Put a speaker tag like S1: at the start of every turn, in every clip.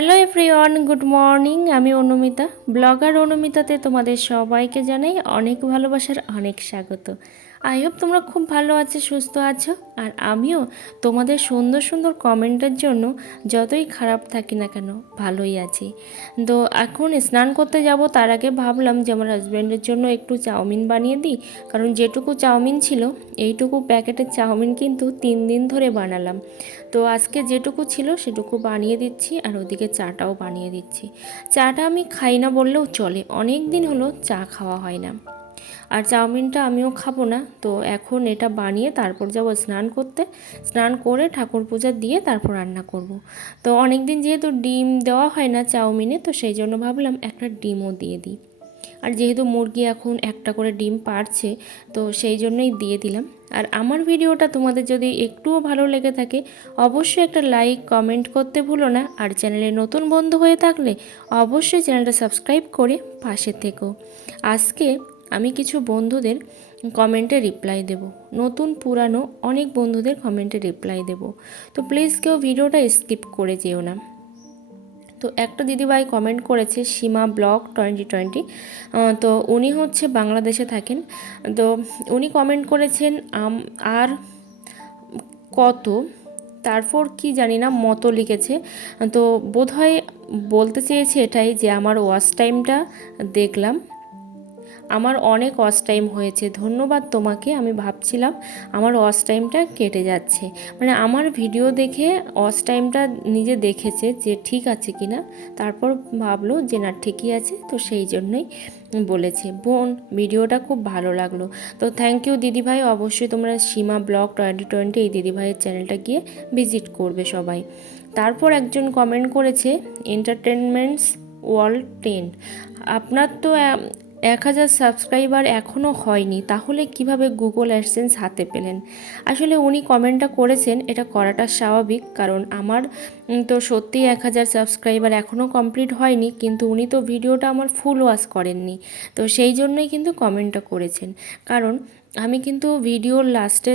S1: Hello everyone, good morning. আমি Anumita, blogger অনুমিতাতে তোমাদের সবাইকে জানাই অনেক ভালোবাসার অনেক স্বাগত। আই হোপ তোমরা খুব ভালো আছো, সুস্থ আছো, আর আমিও তোমাদের সুন্দর সুন্দর কমেন্টের জন্য যতই খারাপ থাকি না কেন, ভালোই আছি। তো এখন স্নান করতে যাব, তার আগে ভাবলাম যে আমার হাজব্যান্ডের জন্য একটু চাউমিন বানিয়ে দিই, কারণ যেটুকু চাউমিন ছিল, এইটুকু প্যাকেটের চাউমিন কিন্তু তিন দিন ধরে বানালাম। তো আজকে যেটুকু ছিল সেটুকু বানিয়ে দিচ্ছি আর ওদিকে চাটাও বানিয়ে দিচ্ছি। চাটা আমি খাই না বললেও চলে। অনেক দিন হলো চা খাওয়া হয় না। আর চাউমিনটা আমিও খাব না। তো এখন এটা বানিয়ে তারপর যাব স্নান করতে। স্নান করে ঠাকুর পূজা দিয়ে তারপর রান্না করব। তো অনেক দিন যেহেতু ডিম দেওয়া হয় না চাউমিনে, তো সেই জন্য ভাবলাম একটা ডিমও দিয়ে দিই। আর যেহেতু মুরগি এখন একটা করে ডিম পারছে, তো সেই জন্যই দিয়ে দিলাম। আর আমার ভিডিওটা তোমাদের যদি একটুও ভালো লেগে থাকে, অবশ্যই একটা লাইক, কমেন্ট করতে ভুলো না। আর চ্যানেলে নতুন বন্ধু হয়ে থাকলে অবশ্যই চ্যানেলটা সাবস্ক্রাইব করে পাশে থেকো। আজকে আমি কিছু বন্ধুদের কমেন্টে রিপ্লাই দেব। নতুন, পুরানো অনেক বন্ধুদের কমেন্টে রিপ্লাই দেব। তো প্লিজ কেউ ভিডিওটা স্কিপ করে যেও না। তো একটা দিদিভাই কমেন্ট করেছে, সীমা ব্লক টোয়েন্টি টোয়েন্টি তো উনি হচ্ছে বাংলাদেশে থাকেন। তো উনি কমেন্ট করেছেন আর কত, তারপর কি জানি না, মতো লিখেছে। তো বোধহয় বলতে চেয়েছে এটাই যে, আমার ওয়াচ টাইমটা দেখলাম। আমার অনেক ওয়াচ টাইম হয়েছে, ধন্যবাদ তোমাকে, আমি ভাবছিলাম আমার ওয়াচ টাইমটা কেটে যাচ্ছে। মানে আমার ভিডিও দেখে ওয়াচ টাইমটা নিজে দেখেছে যে ঠিক আছে কি না তারপর ভাবলো যে না ঠিকই আছে, তো সেই জন্যই বলেছে। বোন, ভিডিওটা খুব ভালো লাগল। তো থ্যাংক ইউ দিদিভাই, অবশ্যই তোমরা সীমা ব্লগ টোয়েন্টি টোয়েন্টি এই দিদিভাইয়ের চ্যানেলটা গিয়ে ভিজিট করবে সবাই। তারপর একজন কমেন্ট করেছে এন্টারটেনমেন্টস ওয়ার্ল্ড টেন আপনার তো এক হাজার সাবস্ক্রাইবার এখনও হয়নি, তাহলে কীভাবে গুগল অ্যাডসেন্স হাতে পেলেন? আসলে উনি কমেন্টটা করেছেন, এটা করাটা স্বাভাবিক, কারণ আমার তো সত্যিই এক হাজার সাবস্ক্রাইবার এখনও কমপ্লিট হয়নি, কিন্তু উনি তো ভিডিওটা আমার ফুল ওয়াশ করেননি, তো সেই জন্যই কিন্তু কমেন্টটা করেছেন। কারণ আমি কিন্তু ভিডিওর লাস্টে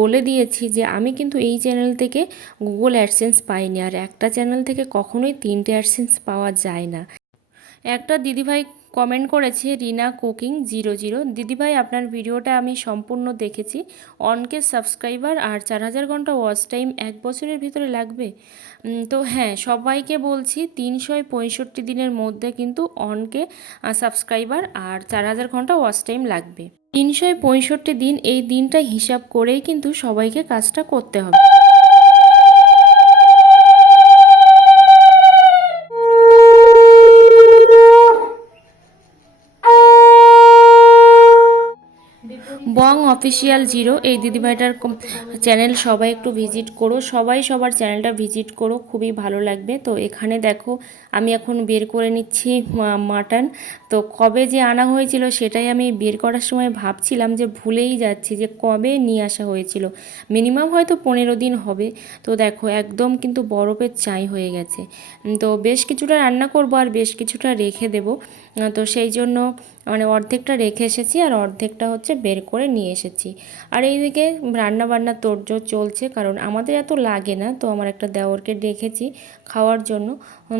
S1: বলে দিয়েছি যে আমি কিন্তু এই চ্যানেল থেকে গুগল অ্যাডসেন্স পাইনি, আর একটা চ্যানেল থেকে কখনোই তিনটে অ্যাডসেন্স পাওয়া যায় না। একটা দিদিভাই কমেন্ট করেছে, রিনা কুকিং জিরো জিরো। দিদিভাই, আপনার ভিডিওটা আমি সম্পূর্ণ দেখেছি। অনকে সাবস্ক্রাইবার আর চার হাজার ঘণ্টা ওয়াচ টাইম এক বছরের ভিতরে লাগবে? তো হ্যাঁ সবাইকে বলছি তিনশো পঁয়ষট্টি দিনের মধ্যে কিন্তু অনকে সাবস্ক্রাইবার আর চার হাজার ঘণ্টা ওয়াচ টাইম লাগবে। তিনশো পঁয়ষট্টি দিন, এই দিনটা হিসাব করেই কিন্তু সবাইকে কাজটা করতে হবে। Official zero. এই দিদিভাইটার চ্যানেল সবাই একটু ভিজিট করো। সবাই সবার চ্যানেলটা ভিজিট করো, খুবই ভালো লাগবে। তো এখানে দেখো, আমি এখন বের করে নিচ্ছি মাটন। তো কবে যে আনা হয়েছিল সেটাই আমি বের করার সময় ভাবছিলাম যে ভুলেই যাচ্ছি যে কবে নিয়ে আসা হয়েছিল। মিনিমাম হয়তো পনেরো দিন হবে। তো দেখো, একদম কিন্তু বরফের চাই হয়ে গেছে। তো বেশ কিছুটা রান্না করব আর বেশ কিছুটা রেখে দেব। তো সেই জন্য মানে অর্ধেকটা রেখে এসেছি আর অর্ধেকটা হচ্ছে বের করে নিয়ে এসেছি। আর এইদিকে রান্না বান্না তোড়জোড় চলছে কারণ আমাদের এত লাগে না, তো আমার একটা দেওরকে ডেকেছি খাওয়ার জন্য।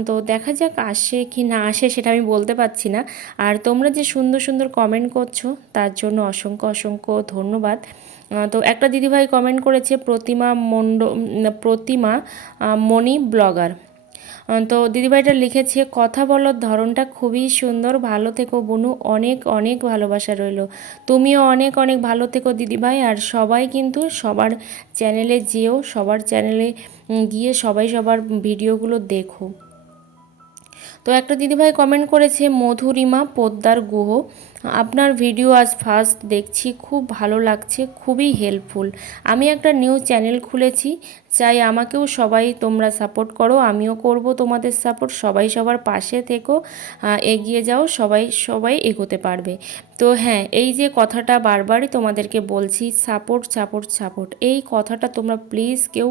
S1: তো দেখা যাক আসে কি না আসে সেটা আমি বলতে পারছি না। আর তোমরা যে সুন্দর সুন্দর কমেন্ট করছ, তার জন্য অসংখ্য অসংখ্য ধন্যবাদ। তো একটা দিদিভাই কমেন্ট করেছে, প্রতিমা মন্ড প্রতিমা মণি ব্লগার। তো দিদিভাইটা লিখেছে, কথা বলার ধরনটা খুবই সুন্দর। ভালো থেকো বনু। অনেক অনেক ভালোবাসা রইল। তুমিও অনেক অনেক ভালো থেকো দিদিভাই। আর সবাই কিন্তু সবার চ্যানেলে যেও, সবার চ্যানেলে গিয়ে সবাই সবার ভিডিওগুলো দেখো। তো একটা দিদিভাই কমেন্ট করেছে, মধুরিমা পোদ্দার গুহ। আপনার ভিডিও আজ ফার্স্ট দেখছি, খুব ভালো লাগছে, খুবই হেল্পফুল আমি একটা নিউ চ্যানেল খুলেছি, চাই আমাকেও সবাই তোমরা সাপোর্ট করো, আমিও করব তোমাদের সাপোর্ট সবাই সবার পাশে থেকো এগিয়ে যাও, সবাই সবাই এগোতে পারবে। তো হ্যাঁ এই যে কথাটা বারবারই তোমাদেরকে বলছি সাপোর্ট সাপোর্ট সাপোর্ট এই কথাটা তোমরা প্লিজ কেউ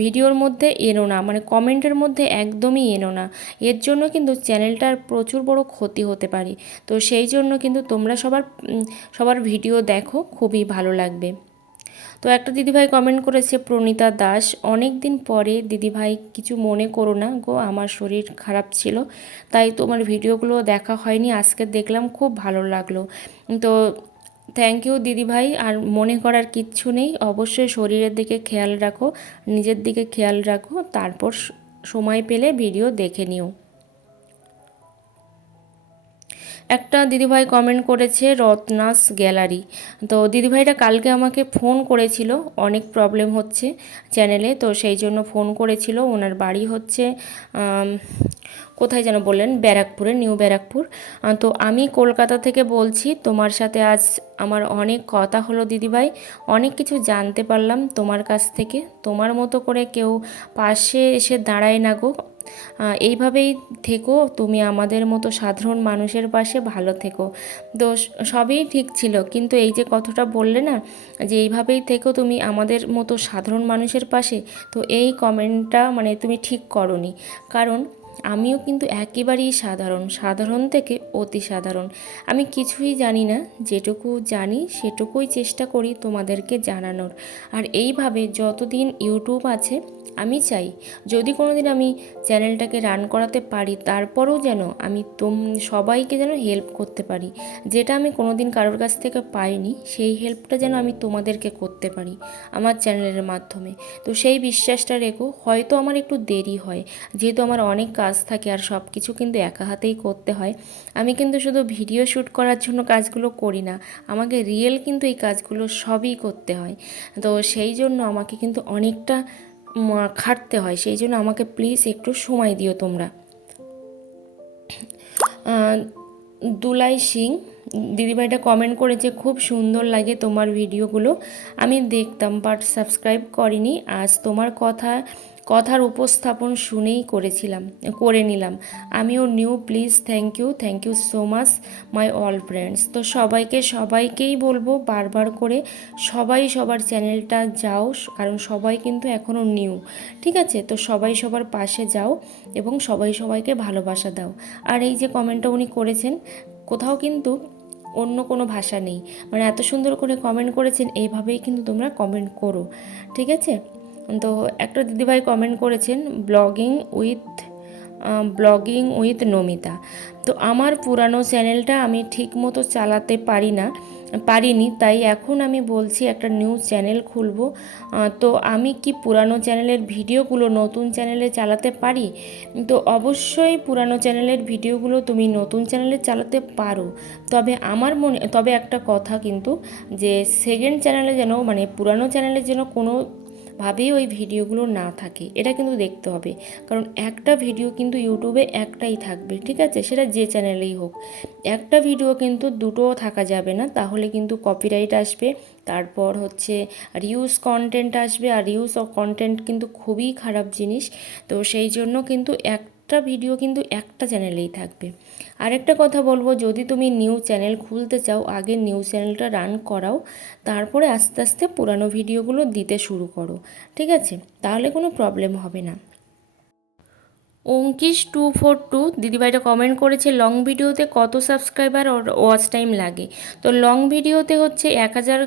S1: ভিডিওর মধ্যে এনো না মানে কমেন্টের মধ্যে একদমই এনো না। এর জন্য কিন্তু চ্যানেলটার প্রচুর বড় ক্ষতি হতে পারে। তো সেই জন্য কিন্তু তোমরা সবার সবার ভিডিও দেখো, খুবই ভালো লাগবে। তো একটা দিদিভাই কমেন্ট করেছে, প্রণীতা দাস অনেক দিন পরে দিদিভাই কিছু মনে করো না গো, আমার শরীর খারাপ ছিল, তাই তোমার ভিডিওগুলো দেখা হয়নি, আজকে দেখলাম খুব ভালো লাগল। তো থ্যাংক ইউ দিদিভাই আর মনে করার কিচ্ছু নেই। অবশ্যই শরীরের দিকে খেয়াল রাখো, নিজের দিকে খেয়াল রাখো, তারপর সময় পেলে ভিডিও দেখে নিও। একটা দিদিভাই কমেন্ট করেছে, রত্নাস গ্যালারি। তো দিদিভাইটা কালকে আমাকে ফোন করেছিল, অনেক প্রবলেম হচ্ছে চ্যানেলে তো সেই জন্য ফোন করেছিল। ওনার বাড়ি হচ্ছে কোথায় যেন বললেন, ব্যারাকপুরে, নিউ ব্যারাকপুর। তো আমি কলকাতা থেকে বলছি, তোমার সাথে আজ আমার অনেক কথা হলো দিদিভাই, অনেক কিছু জানতে পারলাম তোমার কাছ থেকে। তোমার মতো করে কেউ পাশে এসে দাঁড়ায় না গো। এইভাবেই থেকো, তুমি আমাদের মতো সাধারণ মানুষের পাশে ভালো থেকো। তো সবই ঠিক ছিল, কিন্তু এই যে কথাটা বললে না, যে এইভাবেই থেকো তুমি আমাদের মতো সাধারণ মানুষের পাশে, তো এই কমেন্টটা মানে তুমি ঠিক করনি। কারণ আমিও কিন্তু একেবারেই সাধারণ সাধারণ থেকে অতি সাধারণ। আমি কিছুই জানি না, যেটুকু জানি সেটুকুই চেষ্টা করি তোমাদেরকে জানানোর। আর এইভাবে যতদিন ইউটিউব আছে আমি চাই, যদি কোনো দিন আমি চ্যানেলটাকে রান করাতে পারি, তারপরেও যেন আমি তোম, সবাইকে যেন হেল্প করতে পারি। যেটা আমি কোনো দিন কারোর কাছ থেকে পাইনি, সেই হেল্পটা যেন আমি তোমাদেরকে করতে পারি, আমার চ্যানেলের মাধ্যমে। তো সেই বিশ্বাসটা রেখো, হয়তো আমার একটু দেরি হয়, যেহেতু আমার অনেক কাজ থাকে আর সব কিছু কিন্তু একা হাতেই করতে হয়। আমি কিন্তু শুধু ভিডিও শ্যুট করার জন্য কাজগুলো করি না, আমাকে রিয়েল কিন্তু এই কাজগুলো সবই করতে হয়। তো সেই জন্য আমাকে কিন্তু অনেকটা খাটতে হয়, সেই জন্য আমাকে প্লিজ একটু সময় দিও তোমরা। দুলাই সিং দিদিভাইটা কমেন্ট করেছে, খুব সুন্দর লাগে তোমার ভিডিওগুলো আমি দেখতাম বাট সাবস্ক্রাইব করিনি। আজ তোমার কথা কথার উপস্থাপন শুনেই করেছিলাম, করে নিলাম। আমিও new please thank you thank you so much my all friends তো সবাইকে, সবাইকেই বলব বারবার করে সবাই সবার চ্যানেলটা যাও, কারণ সবাই কিন্তু এখনও নিউ ঠিক আছে? তো সবাই সবার পাশে যাও এবং সবাই সবাইকে ভালোবাসা দাও। আর এই যে কমেন্টটা উনি করেছেন, কোথাও কিন্তু অন্য কোনো ভাষা নেই। মানে এত সুন্দর করে কমেন্ট করেছেন, এইভাবেই কিন্তু তোমরা কমেন্ট করো। ঠিক আছে? তো একটা দিদিভাই কমেন্ট করেছেন blogging with blogging with Namita. তো আমার পুরানো চ্যানেলটা আমি ঠিক মতো চালাতে পারি না, পারিনি, তাই এখন আমি বলছি একটা নিউ চ্যানেল খুলব। তো আমি কি পুরানো চ্যানেলের ভিডিওগুলো নতুন চ্যানেলে চালাতে পারি? তো অবশ্যই পুরানো চ্যানেলের ভিডিওগুলো তুমি নতুন চ্যানেলে চালাতে পারো। তবে আমার মনে, তবে একটা কথা কিন্তু, যে সেকেন্ড চ্যানেলে যেন মানে পুরানো চ্যানেলে যেন কোনো ভাবেই ওই ভিডিওগুলো না থাকে। এটা কিন্তু দেখতে হবে। কারণ একটা ভিডিও কিন্তু ইউটিউবে একটাই থাকবে, ঠিক আছে? সেটা যে চ্যানেলেই হোক। একটা ভিডিও কিন্তু দুটোও থাকা যাবে না, তাহলে কিন্তু কপিরাইট আসবে। তারপর হচ্ছে রিউজ কন্টেন্ট আসবে, আর রিউজ অফ কন্টেন্ট কিন্তু খুবই খারাপ জিনিস। তো সেই জন্য কিন্তু একটা ভিডিও কিন্তু একটা চ্যানেলেই থাকবে। আরেকটা কথা বলব, যদি তুমি নিউ চ্যানেল খুলতে চাও, আগে নিউ চ্যানেলটা রান করাও, তারপরে আস্তে আস্তে পুরানো ভিডিওগুলো দিতে শুরু করো, ঠিক আছে? তাহলে কোনো প্রবলেম হবে না। অঙ্কিশ টু ফোর টু, দিদিভাইটা কমেন্ট করেছে লং ভিডিওতে কত সাবস্ক্রাইবার ওয়াচ টাইম লাগে? তো লং ভিডিওতে হচ্ছে এক হাজার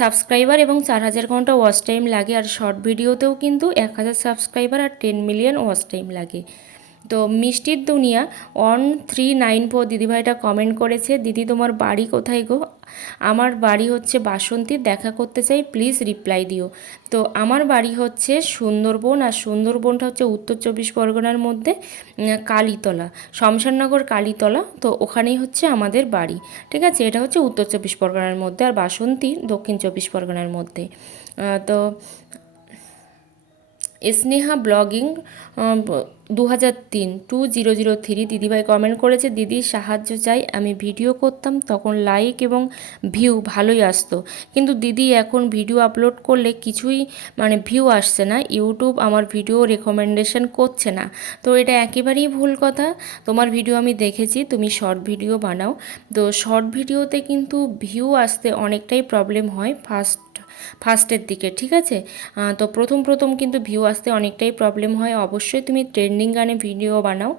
S1: সাবস্ক্রাইবার এবং চার হাজার ঘণ্টা ওয়াচ টাইম লাগে, আর শর্ট ভিডিওতেও কিন্তু এক হাজার সাবস্ক্রাইবার আর টেন মিলিয়ন ওয়াচ টাইম লাগে। তো মিষ্টির দুনিয়া ওয়ান থ্রি নাইন ফোর দিদিভাইটা কমেন্ট করেছে, দিদি, তোমার বাড়ি কোথায় গো? আমার বাড়ি হচ্ছে বাসন্তী, দেখা করতে চাই প্লিজ রিপ্লাই দিও। তো আমার বাড়ি হচ্ছে সুন্দরবন, আর সুন্দরবনটা হচ্ছে উত্তর চব্বিশ পরগনার মধ্যে কালীতলা, শমশাননগর কালীতলা, তো ওখানেই হচ্ছে আমাদের বাড়ি, ঠিক আছে? এটা হচ্ছে উত্তর চব্বিশ পরগনার মধ্যে, আর বাসন্তী দক্ষিণ চব্বিশ পরগনার মধ্যে। তো স্নেহা ব্লগিং দু হাজার তিন, টু জিরো জিরো থ্রি। দিদিভাই কমেন্ট করেছে, দিদি, সাহায্য চাই, আমি ভিডিও করতাম, তখন লাইক এবং ভিউ ভালোই আসতো। কিন্তু দিদি এখন ভিডিও আপলোড করলে কিছুই মানে ভিউ আসছে না। ইউটিউব আমার ভিডিও রেকমেন্ডেশন করছে না। তো এটা একেবারেই ভুল কথা। তোমার ভিডিও আমি দেখেছি, তুমি শর্ট ভিডিও বানাও। তো শর্ট ভিডিওতে কিন্তু ভিউ আসতে অনেকটাই প্রবলেম হয়। ফার্স্ট ফার্স্টের দিকে, ঠিক আছে? তো প্রথম প্রথম কিন্তু ভিউ আসতে অনেকটাই প্রবলেম হয়। অবশ্যই তুমি ট্রেন্ডিং গানে ভিডিও বানাও।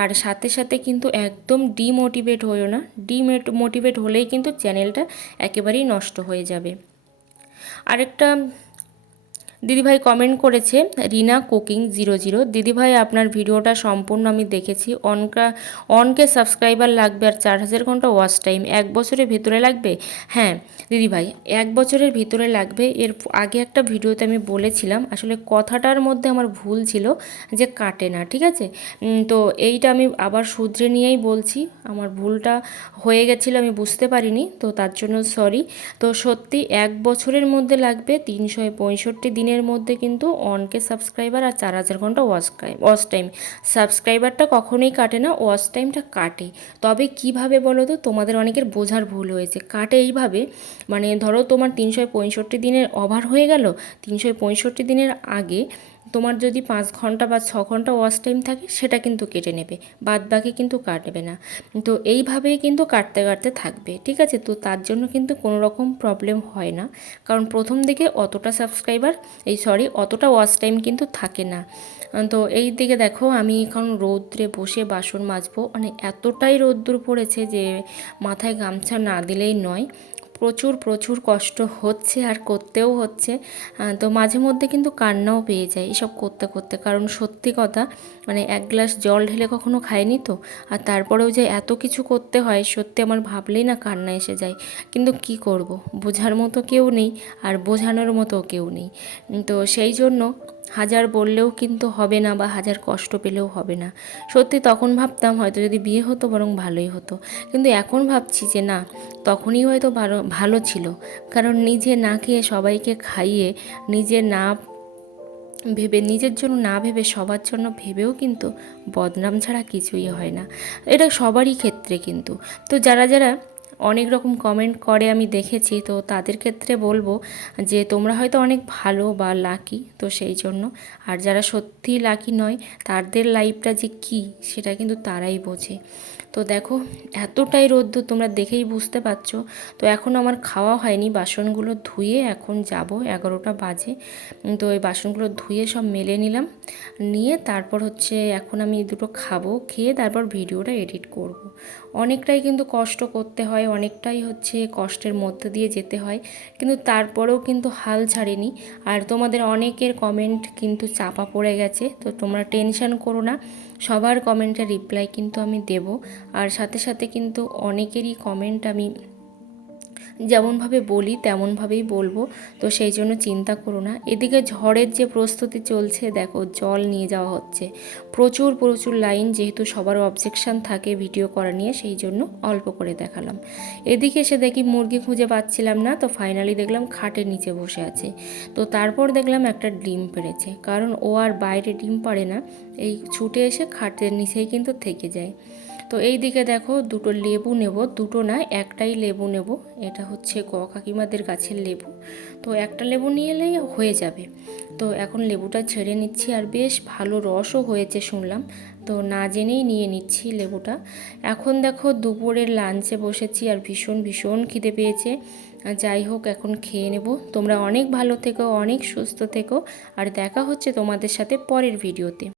S1: আর সাথে সাথে কিন্তু একদম ডিমোটিভেট হয়েও না। ডিমেট মোটিভেট হলেই কিন্তু চ্যানেলটা একেবারেই নষ্ট হয়ে যাবে। আরেকটা দিদিভাই কমেন্ট করেছে, রিনা কুকিং জিরো জিরো দিদিভাই, আপনার ভিডিওটা সম্পূর্ণ আমি দেখেছি। অনকা, অনকে সাবস্ক্রাইবার লাগবে আর চার হাজার ঘণ্টা ওয়াচ টাইম এক বছরের ভিতরে লাগবে? হ্যাঁ দিদিভাই, এক বছরের ভিতরে লাগবে। এর আগে একটা ভিডিওতে আমি বলেছিলাম, আসলে কথাটার মধ্যে আমার ভুল ছিল যে কাটে না, ঠিক আছে? তো এইটা আমি আবার শুধরে নিয়েই বলছি। আমার ভুলটা হয়ে গেছিল, আমি বুঝতে পারিনি, তো তার জন্য সরি তো সত্যি এক বছরের মধ্যে লাগবে, তিনশো পঁয়ষট্টি দিনের মধ্যে কিন্তু অনকে সাবস্ক্রাইবার আর চার হাজার ঘণ্টা ওয়াচ টাইম ওয়াচ টাইম। সাবস্ক্রাইবারটা কখনোই কাটে না, ওয়াচ টাইমটা কাটে। তবে কীভাবে বলো তো? তোমাদের অনেকের বোঝার ভুল হয়েছে। কাটে এইভাবে মানে ধরো তোমার তিনশো পঁয়ষট্টি দিনের অভার হয়ে গেল, তিনশো পঁয়ষট্টি দিনের আগে তোমার যদি পাঁচ ঘণ্টা বা ছ ঘণ্টা ওয়াচ টাইম থাকে, সেটা কিন্তু কেটে নেবে। বাদ বাকি কিন্তু কাটবে না। তো এইভাবেই কিন্তু কাটতে কাটতে থাকবে, ঠিক আছে? তো তার জন্য কিন্তু কোনো রকম প্রবলেম হয় না। কারণ প্রথম দিকে অতটা সাবস্ক্রাইবার এই সরি অতটা ওয়াচ টাইম কিন্তু থাকে না। তো এই দিকে দেখো, আমি এখন রৌদ্রে বসে বাসন মাজবো। মানে এতটাই রৌদ্র পড়েছে যে মাথায় গামছা না দিলেই নয়। প্রচুর প্রচুর কষ্ট হচ্ছে আর করতেও হচ্ছে। তো মাঝে মধ্যে কিন্তু কান্নাও পেয়ে যায় এসব করতে করতে। কারণ সত্যি কথা মানে এক গ্লাস জল ঢেলে কখনো খায়নি তো? আর তারপরেও যে এত কিছু করতে হয়, সত্যি আমার ভাবলেই না কান্না এসে যায়। কিন্তু কি করব? বোঝার মতো কেউ নেই আর বোঝানোর মতো কেউ নেই। তো সেই জন্য হাজার বললেও কিন্তু হবে না বা হাজার কষ্ট পেলেও হবে না। সত্যি তখন ভাবতাম হয়তো যদি বিয়ে হতো বরং ভালোই হতো। কিন্তু এখন ভাবছি যে না, তখনই হয়তো ভালো ভালো ছিল। কারণ নিজে না খেয়ে সবাইকে খাইয়ে, নিজে না ভেবে, নিজের জন্য না ভেবে সবার জন্য ভেবেও কিন্তু বদনাম ছাড়া কিছুই হয় না। এটা সবারই ক্ষেত্রে কিন্তু। তো যারা যারা অনেক রকম কমেন্ট করে আমি দেখেছি। তো তাদের ক্ষেত্রে বলব যে, তোমরা হয়তো অনেক ভালো বা লাকি তো সেই জন্য। আর যারা সত্যি লাকি নয়, তাদের লাইফটা যে কি, সেটা কিন্তু তারাই বোঝে। তো দেখো, এতটাই রোদ্দুর তোমরা দেখেই বুঝতে পারছ। তো এখন আমার খাওয়া হয়নি, বাসনগুলো ধুয়ে এখন যাব, এগারোটা বাজে। তো এই বাসনগুলো ধুয়ে সব মেলে নিলাম। নিয়ে তারপর হচ্ছে এখন আমি দুটো খাব, খেয়ে তারপর ভিডিওটা এডিট করব। অনেকটাই কিন্তু কষ্ট করতে হয়, অনেকটাই হচ্ছে কষ্টের মধ্যে দিয়ে যেতে হয়, কিন্তু তারপরেও কিন্তু হাল ছাড়েনি। আর তোমাদের অনেকের কমেন্ট কিন্তু চাপা পড়ে গেছে, তো তোমরা টেনশন করো না। সবার কমেন্টের রিপ্লাই কিন্তু আমি দেব। আর সাথে সাথে কিন্তু অনেকেরই কমেন্ট আমি যেমনভাবে বলি, তেমনভাবেই বলব। তো সেই জন্য চিন্তা করো না। এদিকে ঝড়ের যে প্রস্তুতি চলছে, দেখো জল নিয়ে যাওয়া হচ্ছে। প্রচুর প্রচুর লাইন যেহেতু সবার অবজেকশন থাকে ভিডিও করা নিয়ে, সেই জন্য অল্প করে দেখালাম। এদিকে এসে দেখি মুরগি খুঁজে পাচ্ছিলাম না, তো ফাইনালি দেখলাম খাটের নিচে বসে আছে। তো তারপর দেখলাম একটা ডিম পেড়েছে। কারণ ও আর বাইরে ডিম পারে না, এই ছুটে এসে খাটের নিচেই কিন্তু থেকে যায়। তো এই দিকে দেখো দুটো লেবু নেব, দুটো না, একটাই লেবু নেব। এটা হচ্ছে ক কাকিমাদের গাছের লেবু। তো একটা লেবু নিয়ে এলেই হয়ে যাবে। তো এখন লেবুটা ছেড়ে নিচ্ছি আর বেশ ভালো রসও হয়েছে শুনলাম। তো না জেনেই নিয়ে নিচ্ছি লেবুটা। এখন দেখো দুপুরের লাঞ্চে বসেছি আর ভীষণ ভীষণ খিদে পেয়েছে। যাই হোক, এখন খেয়ে নেব। তোমরা অনেক ভালো থেকো, অনেক সুস্থ থেকো। আর দেখা হচ্ছে তোমাদের সাথে পরের ভিডিওতে।